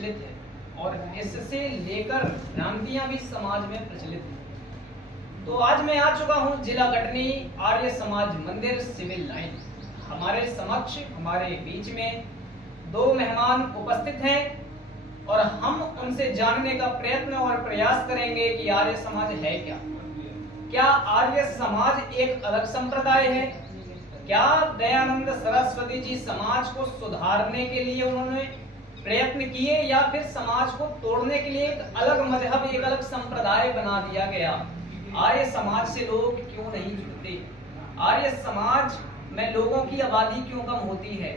प्रचलित है और इससे लेकर भ्रांतियां भी समाज में प्रचलित हैं। तो आज मैं आ चुका हूं जिला कटनी आर्य समाज मंदिर सिविल लाइन। हमारे समक्ष हमारे बीच में दो मेहमान उपस्थित हैं और हम उनसे जानने का प्रयत्न और प्रयास करेंगे कि आर्य समाज है क्या। क्या आर्य समाज एक अलग संप्रदाय है? क्या दयानंद सरस्वती जी समाज को सुधारने के लिए उन्होंने प्रयत्न किए या फिर समाज को तोड़ने के लिए एक अलग मजहब, एक अलग संप्रदाय बना दिया गया? आर्य समाज से लोग क्यों नहीं जुड़ते? आर्य समाज में लोगों की आबादी क्यों कम होती है?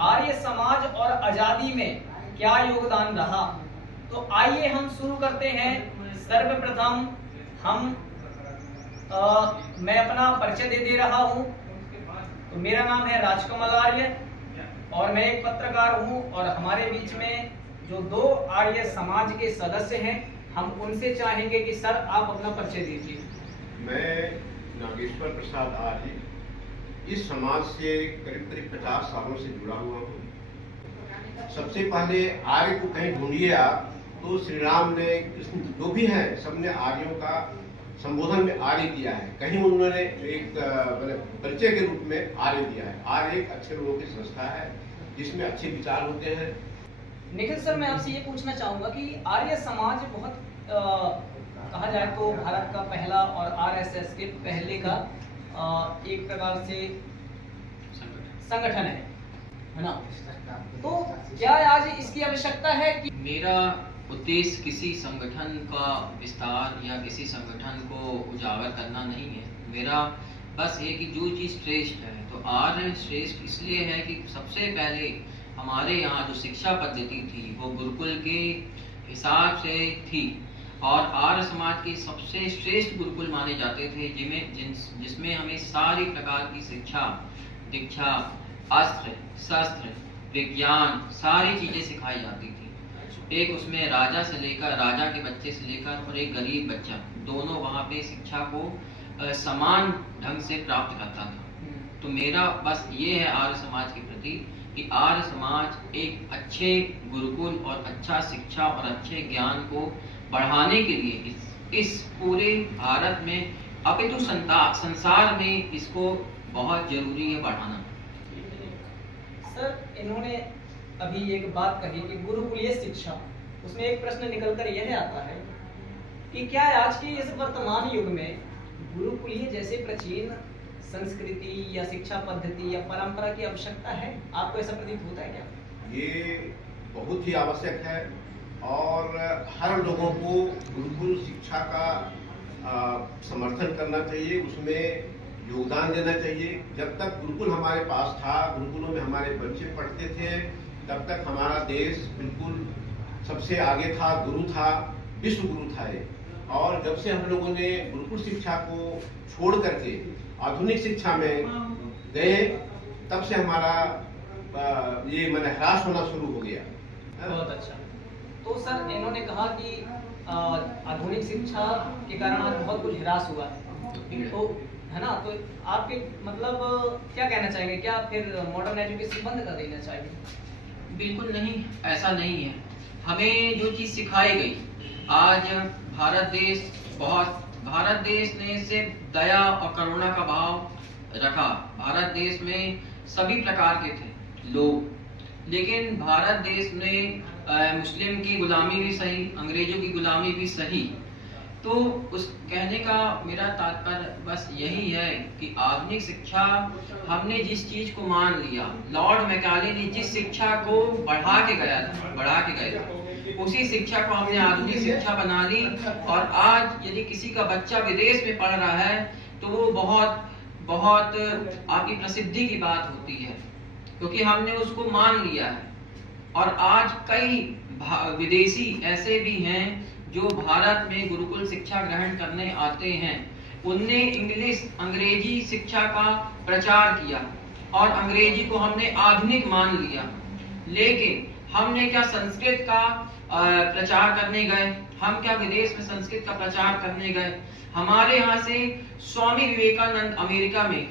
आर्य समाज और आजादी में क्या योगदान रहा? तो आइए हम शुरू करते हैं। सर्वप्रथम मैं अपना परिचय दे रहा हूं। तो मेरा नाम है राजकमल आर्य और मैं एक पत्रकार हूं और हमारे बीच में जो दो आर्य समाज के सदस्य हैं, हम उनसे चाहेंगे कि सर आप अपना परिचय दीजिए। मैं नागेश्वर प्रसाद आर्य इस समाज से करीब 50 सालों से जुड़ा हुआ हूँ। सबसे पहले आर्य को कहीं ढूंढिए आप तो श्री राम ने, कृष्ण जो भी हैं, सबने आर्यों का संबोधन में आर्य किया है। कहीं उन्होंने एक परिचय के रूप में आर्य दिया है। आर्य एक अच्छे लोगों की संस्था है जिसमें अच्छे विचार होते हैं। निखिल सर, मैं आपसे ये पूछना चाहूंगा कि आर्य समाज बहुत कहा जाए तो भारत का पहला और आरएसएस के पहले का एक प्रकार से संगठन है ना? तो क्या आज इसकी आवश्यकता है कि मेरा उद्देश्य किसी संगठन का विस्तार या किसी संगठन को उजागर करना नहीं है। मेरा बस ये कि जो चीज़ श्रेष्ठ है, तो आर्य श्रेष्ठ इसलिए है कि सबसे पहले हमारे यहाँ जो शिक्षा पद्धति थी वो गुरुकुल के हिसाब से थी और आर्य समाज के सबसे श्रेष्ठ गुरुकुल माने जाते थे जिसमें हमें सारी प्रकार की शिक्षा, दीक्षा, अस्त्र शस्त्र, विज्ञान, सारी चीज़ें सिखाई जाती थी। एक उसमें राजा के बच्चे से लेकर और एक गरीब बच्चा, दोनों वहाँ पे शिक्षा को समान ढंग से प्राप्त करता था। तो मेरा बस ये है आर्य समाज के प्रति कि आर्य समाज एक अच्छे गुरुकुल और अच्छा शिक्षा और अच्छे ज्ञान को बढ़ाने के लिए इस पूरे भारत में अपितु संसार में इसको बहुत जरूरी है बढ़ाना। सर, इन्होंने अभी एक बात कही कि गुरुकुलीय शिक्षा, उसमें एक प्रश्न निकलकर यह आता है कि क्या आज के इस वर्तमान युग में गुरुकुलीय जैसे प्राचीन संस्कृति या शिक्षा पद्धति या परंपरा की आवश्यकता है? आपको ऐसा प्रतीत होता है क्या? ये बहुत ही आवश्यक है और हर लोगों को गुरुकुल शिक्षा का समर्थन करना चाहिए, उसमें योगदान देना चाहिए। जब तक गुरुकुल हमारे पास था, गुरुकुलों में हमारे बच्चे पढ़ते थे, तब तक हमारा देश बिल्कुल सबसे आगे था, गुरु था, विश्व गुरु था ये। और जब से हम लोगों ने गुरुकुल शिक्षा को छोड़ करके आधुनिक शिक्षा में गए, तब से हमारा ये ह्रास होना शुरू हो गया। बहुत अच्छा। तो सर, इन्होंने कहा कि आधुनिक शिक्षा के कारण आज बहुत कुछ ह्रास हुआ है, तो है ना? तो आपके मतलब क्या कहना चाहेंगे? क्या फिर मॉडर्न एजुकेशन बंद कर देना चाहिए? बिल्कुल नहीं, ऐसा नहीं है। हमें जो चीज़ सिखाई गई, आज भारत देश ने सिर्फ दया और करुणा का भाव रखा। भारत देश में सभी प्रकार के थे लोग, लेकिन भारत देश ने मुस्लिम की गुलामी भी सही, अंग्रेजों की गुलामी भी सही। तो उस कहने का मेरा तात्पर्य बस यही है कि आधुनिक शिक्षा, हमने जिस चीज को मान लिया, लॉर्ड मैकाले ने जिस शिक्षा को बढ़ा के गए थे, उसी शिक्षा को हमने आधुनिक शिक्षा बना ली। और आज यदि किसी का बच्चा विदेश में पढ़ रहा है तो वो बहुत आपकी प्रसिद्धि की बात होती है, क्योंकि हमने उसको मान लिया है। और आज कई विदेशी ऐसे भी हैं जो भारत में गुरुकुल शिक्षा ग्रहण करने आते हैं। उनने अंग्रेजी शिक्षा का प्रचार किया और अंग्रेजी को हमने आधुनिक मान लिया, लेकिन हमने क्या संस्कृत का प्रचार करने गए? हम क्या विदेश में संस्कृत का प्रचार करने गए? हमारे यहाँ से स्वामी विवेकानंद अमेरिका में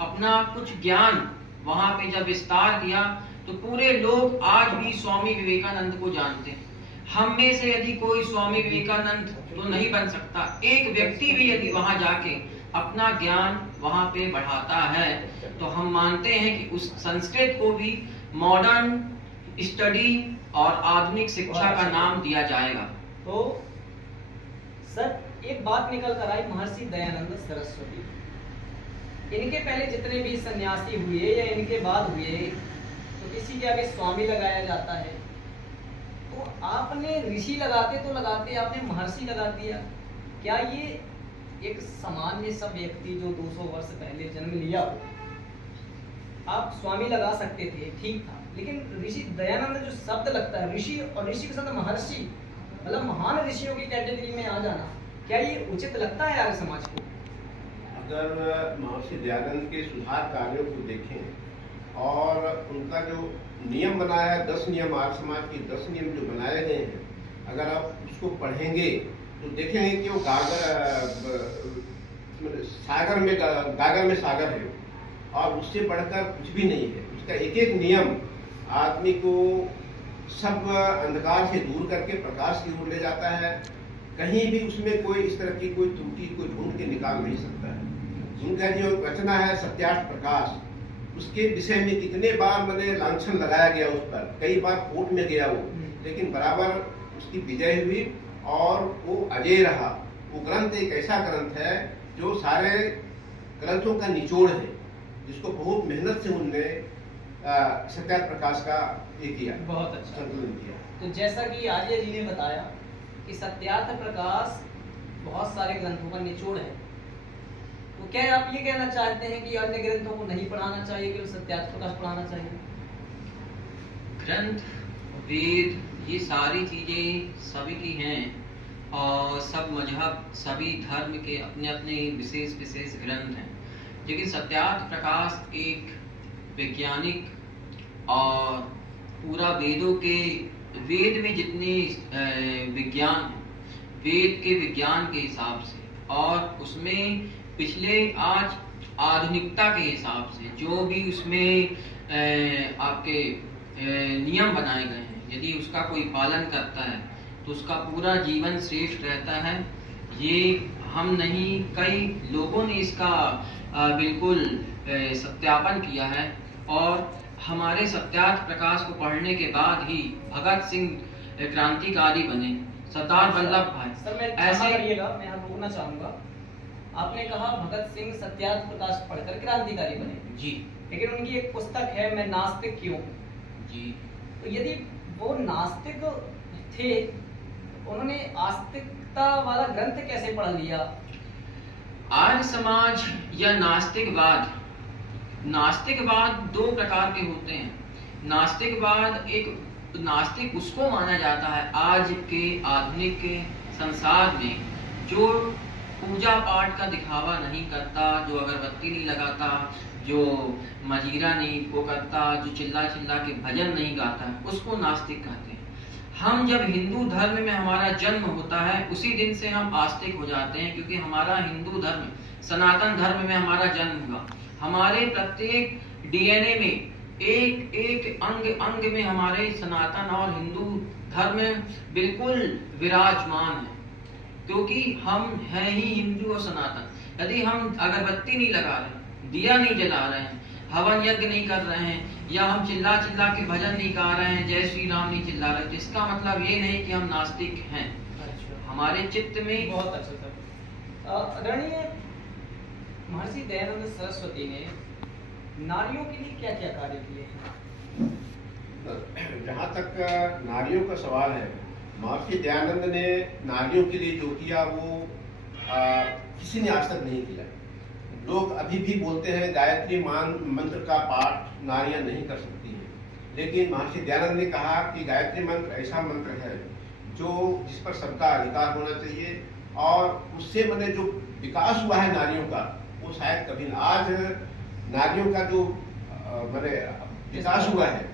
अपना कुछ ज्ञान वहां पे जब विस्तार किया तो पूरे लोग आज भी स्वामी विवेकानंद को जानते हैं। हम में से यदि कोई स्वामी विवेकानंद तो नहीं बन सकता, एक व्यक्ति भी यदि वहां जाके अपना ज्ञान वहां पे बढ़ाता है तो हम मानते हैं कि उस संस्कृत को भी मॉडर्न स्टडी और आधुनिक शिक्षा का नाम दिया जाएगा। तो सर एक बात निकल कर आई, महर्षि दयानंद सरस्वती, इनके पहले जितने भी सन्यासी हुए या इनके बाद हुए तो किसी के आगे स्वामी लगाया जाता है, तो आपने ऋषि लगाते तो लगाते, आपने महर्षि लगा दिया। क्या ये एक सामान्य सब व्यक्ति जो 200 वर्ष पहले जन्म लिया हो, आप स्वामी लगा सकते थे, ठीक था, लेकिन ऋषि दयानंद जो शब्द लगता है, ऋषि और ऋषि के साथ महर्षि, मतलब महान ऋषियों की कैटेगरी में आ जाना, क्या ये उचित लगता है आर्य समाज को? अगर महर्षि दयानंद के सुधार कार्यों को देखें और उनका जो नियम बनाया है, 10 नियम, आर्य समाज के 10 नियम जो बनाए गए हैं, अगर आप उसको पढ़ेंगे तो देखेंगे कि वो गागर में सागर है और उससे बढ़कर कुछ भी नहीं है। उसका एक एक नियम आदमी को सब अंधकार से दूर करके प्रकाश की ओर ले जाता है। कहीं भी उसमें कोई इस तरह की कोई त्रुटि कोई ढूंढ के निकाल नहीं सकता है। उनका जो रचना है सत्यार्थ प्रकाश, उसके विषय में कितने बार मैंने लांछन लगाया गया, उस पर कई बार कोर्ट में गया वो, लेकिन बराबर उसकी विजय हुई और वो अजय रहा। वो ग्रंथ एक ऐसा ग्रंथ है जो सारे ग्रंथों का निचोड़ है, जिसको बहुत मेहनत से उनने सत्यार्थ प्रकाश का ये किया, बहुत अच्छा संकलन किया। तो जैसा कि आर्य जी ने बताया कि सत्यार्थ प्रकाश बहुत सारे ग्रंथों का निचोड़ है, तो क्या आप ये कहना चाहते हैं कि अन्य ग्रंथों को नहीं पढ़ाना चाहिए, केवल सत्यार्थ प्रकाश पढ़ाना चाहिए? ग्रंथ, वेद, ये सारी चीजें सभी की हैं और सब मजहब, सभी धर्म के अपने अपने विशेष विशेष ग्रंथ हैं, लेकिन सत्यार्थ प्रकाश एक वैज्ञानिक और पूरा वेदों के, वेद में जितने विज्ञान, वेद के विज्ञान के हिसाब से और उसमें पिछले आज आधुनिकता के हिसाब से जो भी उसमें आपके नियम बनाए गए हैं, यदि उसका कोई पालन करता है तो उसका पूरा जीवन श्रेष्ठ रहता है। ये हम नहीं, कई लोगों ने इसका बिल्कुल सत्यापन किया है और हमारे सत्यार्थ प्रकाश को पढ़ने के बाद ही भगत सिंह क्रांतिकारी बने, सरदार वल्लभ भाई। सर मैं ऐसे करिएगा, मैं यहाँ रोकना चाहूंगा। आपने कहा भगत सिंह सत्यार्थ प्रकाश पढ़कर क्रांतिकारी बने जी, लेकिन उनकी एक पुस्तक है मैं नास्तिक क्यों जी। तो यदि वो नास्तिक थे, उन्होंने आस्तिकता वाला ग्रंथ कैसे पढ़ लिया? आर्य समाज या नास्तिकवाद, नास्तिकवाद 2 प्रकार के होते हैं। नास्तिकवाद, एक नास्तिक उसको माना जाता है आज के आधुनिक संसार में जो पूजा पाठ का दिखावा नहीं करता, जो अगरबत्ती नहीं लगाता, जो मजीरा नहीं वो करता, जो चिल्ला चिल्ला के भजन नहीं गाता, उसको नास्तिक कहते हैं। हम जब हिंदू धर्म में हमारा जन्म होता है उसी दिन से हम आस्तिक हो जाते हैं, क्योंकि हमारा हिंदू धर्म, सनातन धर्म में हमारा जन्म हुआ। हमारे प्रत्येक डीएनए में एक एक अंग में हमारे सनातन और हिंदू धर्म बिल्कुल विराजमान है, क्योंकि हम हैं ही हिंदू और सनातन। यदि हम अगरबत्ती नहीं लगा रहे, दिया नहीं जला रहे हैं, हवन यज्ञ नहीं कर रहे हैं, या हम चिल्ला चिल्ला के भजन नहीं गा रहे हैं, जय श्री राम नहीं चिल्ला रहे, इसका मतलब ये नहीं कि हम नास्तिक हैं। हमारे चित्त में बहुत अच्छा सर। आदरणीय महर्षि दयानंद सरस्वती ने नारियों के लिए क्या क्या कार्य किए हैं? जहाँ तक नारियों का सवाल है, महर्षि दयानंद ने नारियों के लिए जो किया वो किसी ने आज तक नहीं किया। लोग अभी भी बोलते हैं गायत्री मंत्र का पाठ नारियां नहीं कर सकती हैं, लेकिन महर्षि दयानंद ने कहा कि गायत्री मंत्र ऐसा मंत्र है जो जिस पर सबका अधिकार होना चाहिए और उससे मैंने जो विकास हुआ है नारियों का वो शायद कभी न, आज नारियों का जो मैंने विकास हुआ है,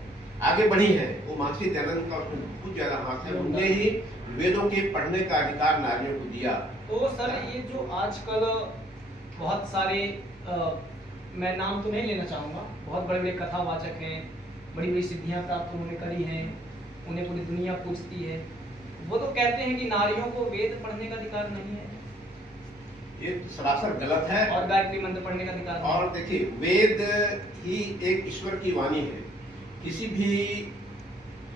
आगे बढ़ी है, वो महर्षि दयानंद का उसमें बहुत ज्यादा हाथ है। उनने ही वेदों के पढ़ने का अधिकार नारियों को दिया। तो सर ये जो आजकल बहुत सारे मैं नाम तो नहीं लेना चाहूँगा, बहुत बड़े बड़े कथावाचक हैं, बड़ी बड़ी सिद्धियां प्राप्त उन्होंने करी हैं, उन्हें पूरी दुनिया पूछती है, वो तो कहते हैं कि नारियों को वेद पढ़ने का अधिकार नहीं है, ये सरासर गलत है। और गायत्री मंत्र पढ़ने का अधिकार नहीं है। और देखिए, वेद ही एक ईश्वर की वाणी है। किसी भी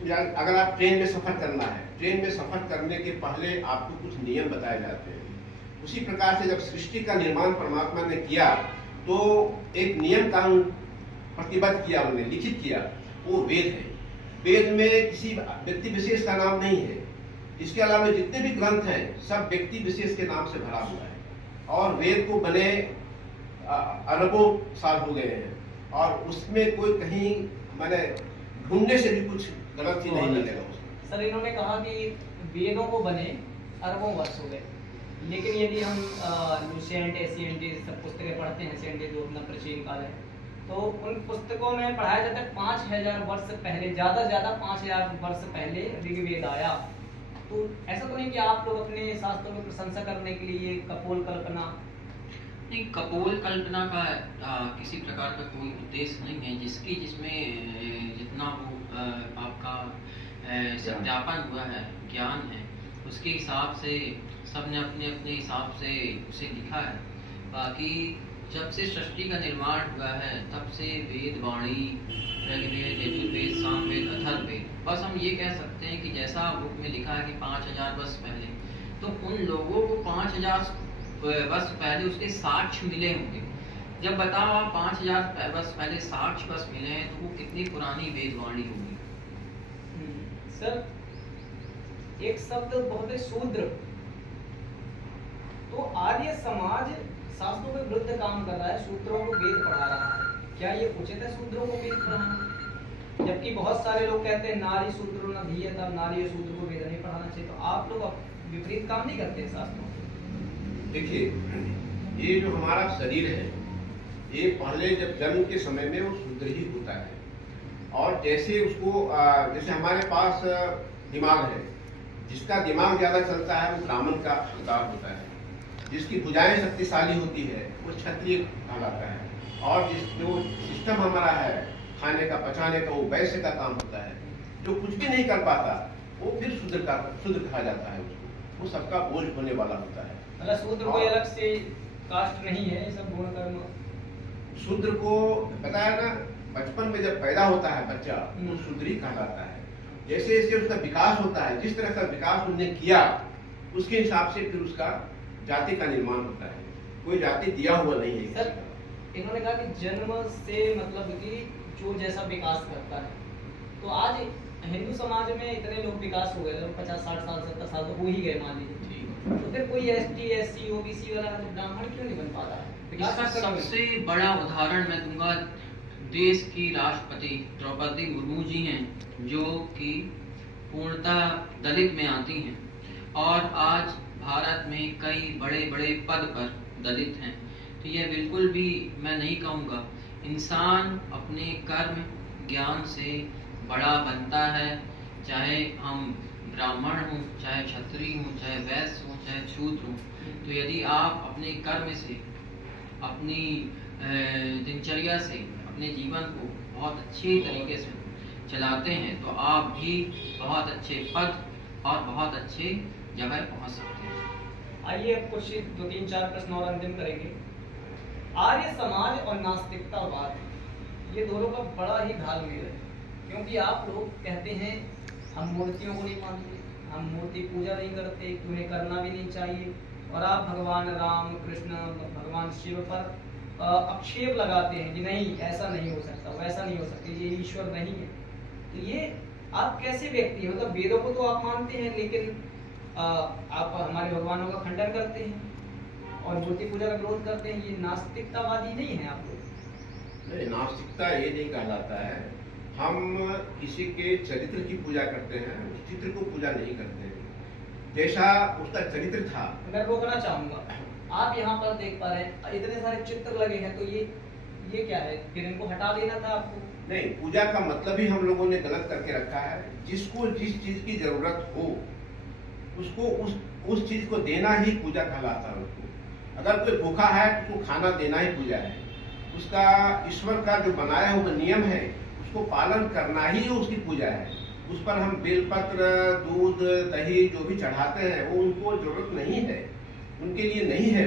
अगर आप ट्रेन में सफर करना है, ट्रेन में सफर करने के पहले आपको कुछ नियम बताए जाते हैं। उसी प्रकार से जब सृष्टि का निर्माण परमात्मा ने किया तो एक नियम कानून प्रतिबद्ध किया, उन्होंने लिखित किया, वो वेद है। वेद में किसी व्यक्ति विशेष का नाम नहीं है। इसके अलावा जितने भी ग्रंथ हैं सब व्यक्ति विशेष के नाम से भरा हुआ है। और वेद को बने अरबों साल हो गए हैं और उसमें कोई कहीं मैंने ढूंढने से भी कुछ गलत चीज नहीं मिलेगा उसमें। सर, इन्होंने कहा कि वेदों को बने अरबों वर्ष हो गए, लेकिन यदि हम लुसेंट, एशियंट सब पुस्तकें पढ़ते हैं, सेंट जो अपना प्राचीन काल है, तो उन पुस्तकों में पढ़ाया जाता है 5000 वर्ष पहले, ज्यादा से ज्यादा 5000 वर्ष पहले ऋग्वेद आया। तो ऐसा तो नहीं कि आप लोग अपने शास्त्रों में प्रशंसा करने के लिए कपोल कल्पना? नहीं, कपोल कल्पना का किसी प्रकार का कोई उद्देश्य नहीं है। जिसमें जितना वो आपका सत्यापन हुआ है, ज्ञान है, उसके हिसाब से सबने अपने अपने हिसाब से उसे लिखा है। बाकी जब से सृष्टि का निर्माण हुआ है तब से वेद वाणी, ऋग्वेद, यजुर्वेद, सामवेद, अथर्ववेद, बस हम ये कह सकते हैं कि जैसा बुक में लिखा है कि 5000 वर्ष पहले, तो उन लोगों को 5000 वर्ष पहले उसके साक्ष्य मिले होंगे। जब बताओ आप 5000 वर्ष पहले साक्ष्य बस मिले हैं तो वो कितनी पुरानी वेदवाणी होगी। सर, एक शब्द बहुत है शूद्र, तो आर्य समाज शास्त्रों के विरुद्ध काम कर रहा है, शूद्रों को वेद पढ़ा रहा है। क्या ये उचित है शूद्रों को वेद पढ़ाना? जबकि बहुत सारे लोग कहते हैं नारी शूद्रो न धीयताम्, नारी और शूद्र को वेद नहीं पढ़ाना चाहिए। तो आप लोग विपरीत काम नहीं करते शास्त्रों में? देखिए, ये जो हमारा शरीर है, ये पहले जब जन्म के समय में वो शूद्र ही होता है। और जैसे उसको जैसे हमारे पास दिमाग है, जिसका दिमाग ज्यादा चलता है वो ब्राह्मण का अवतार होता है, जिसकी भुजाएं शक्तिशाली होती है वो क्षत्रिय कहलाता है, और जो सिस्टम हमारा है खाने का, पचाने का, वो वैश्य का काम होता है। जो कुछ भी नहीं कर पाता वो फिर शूद्र कहा जाता है उसको, वो सबका बोझ होने वाला होता है। मतलब शूद्र कोई अलग से कास्ट नहीं है, ये सब गुण कर्म। शूद्र को बताया ना, बचपन में जब पैदा होता है बच्चा वो शूद्र ही कहलाता है। जैसे जैसे उसका विकास होता है, जिस तरह का विकास उसने किया उसके हिसाब से फिर उसका जाति का निर्माण होता है। कोई जाति दिया हुआ नहीं है। सर, इन्होंने कहा कि जन्म से मतलब कि जो जैसा विकास करता है, तो आज हिंदू समाज में इतने लोग विकास हो गए, 50, 60 साल, 70 साल तो हो ही गए मान लीजिए, तो फिर कोई ST, SC, OBC वाला ब्राह्मण क्यों नहीं बन पाता है? इसका सबसे बड़ा उदाहरण मैं दूंगा, देश की राष्ट्रपति द्रौपदी मुर्मू जी हैं, जो कि पूर्णतः दलित में आती हैं, और आज भारत में कई बड़े बड़े पद पर दलित हैं। तो यह बिल्कुल भी मैं नहीं कहूँगा। इंसान अपने कर्म ज्ञान से बड़ा बनता है, चाहे हम ब्राह्मण हों, चाहे क्षत्रिय हों, चाहे वैश्य हों, चाहे शूद्र हों। तो यदि आप अपने कर्म से, अपनी दिनचर्या से अपने जीवन को बहुत अच्छे तरीके से चलाते हैं तो आप भी बहुत अच्छे पद और बहुत अच्छे जगह पहुंच सकते हैं। आइए अब कुछ 2-3-4 प्रश्न और अंतिम करेंगे। आर्य समाज और नास्तिकतावाद, ये दोनों का बड़ा ही घालमेल है, क्योंकि आप लोग कहते हैं हम मूर्तियों को नहीं मानते, हम मूर्ति पूजा नहीं करते, तुम्हें करना भी नहीं चाहिए, और आप भगवान राम, कृष्ण, भगवान शिव पर आक्षेप लगाते हैं कि नहीं ऐसा नहीं हो सकता, वैसा नहीं हो सकता, ये ईश्वर नहीं है। तो ये आप कैसे व्यक्ति हैं? मतलब वेदों को तो आप मानते हैं, लेकिन आप हमारे भगवानों का खंडन करते हैं और मूर्ति पूजा का विरोध करते हैं। ये नास्तिकतावादी नहीं है आप लोग? नहीं, नास्तिकता ये नहीं कहलाता है। हम किसी के चरित्र की पूजा करते हैं, उस चित्र को पूजा नहीं करते हैं। जैसा उसका चरित्र था। मैं रोकना चाहूंगा, आप यहाँ पर देख पा रहे हैं इतने सारे चित्र लगे हैं, तो ये क्या है? फिर इनको हटा देना था आपको? नहीं, पूजा का मतलब ही हम लोगों ने गलत करके रखा है। जिसको जिस चीज की जरूरत हो उसको उस चीज को देना ही पूजा कहलाता है। उसको अगर कोई भूखा है तो उसको खाना देना ही पूजा है। उसका ईश्वर का जो बनाया हुआ नियम है उसको पालन करना ही उसकी पूजा है। उस पर हम बेलपत्र, दूध, दही जो भी चढ़ाते हैं वो उनको जरूरत नहीं है, उनके लिए नहीं है।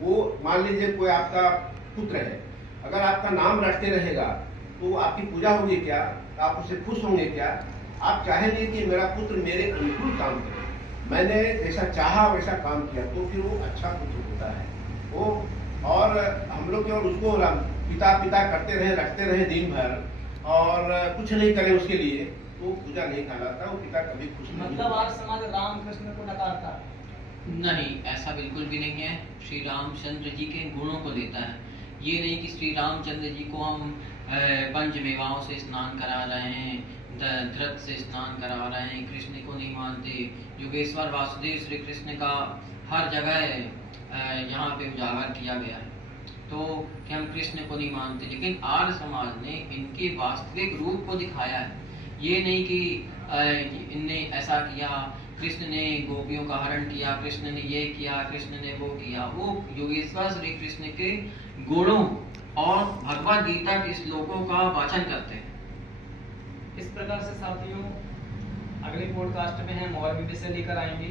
वो मान लीजिए कोई आपका पुत्र है, अगर आपका नाम रटते रहेगा तो आपकी पूजा होगी क्या? आप उससे खुश होंगे क्या? आप चाहेंगे कि मेरा पुत्र मेरे अनुकूल काम करे, मैंने जैसा चाहा वैसा काम किया, तो फिर वो अच्छा पुत्र होता है वो। और हम लोग केवल उसको पिता पिता करते रहे, रखते रहे दिन भर और कुछ नहीं करें उसके लिए, तो पूजा नहीं कहलाता, वो पिता कभी खुश नहीं। मतलब आर्य समाज राम कृष्ण को नकारता है? नहीं, ऐसा बिल्कुल भी नहीं है। श्री रामचंद्र जी के गुणों को लेता है। ये नहीं कि श्री रामचंद्र जी को हम पंचमेवाओं से स्नान करा रहे हैं, धृत से स्नान करा रहे हैं, कृष्ण को नहीं मानते। योगेश्वर वासुदेव श्री कृष्ण का हर जगह यहाँ पे उजागर किया गया है, तो कि हम कृष्ण को नहीं मानते। लेकिन आर्य समाज ने इनके वास्तविक रूप को दिखाया है। ये नहीं कि इनने ऐसा किया, कृष्ण ने गोपियों का हरण किया, कृष्ण ने ये किया, कृष्ण ने वो किया। वो योगेश्वर श्री कृष्ण के गुणों और भगवद गीता के श्लोकों का वाचन करते हैं। इस प्रकार से साथियों, अगले पॉडकास्ट में हम और भी विषय लेकर आएंगे।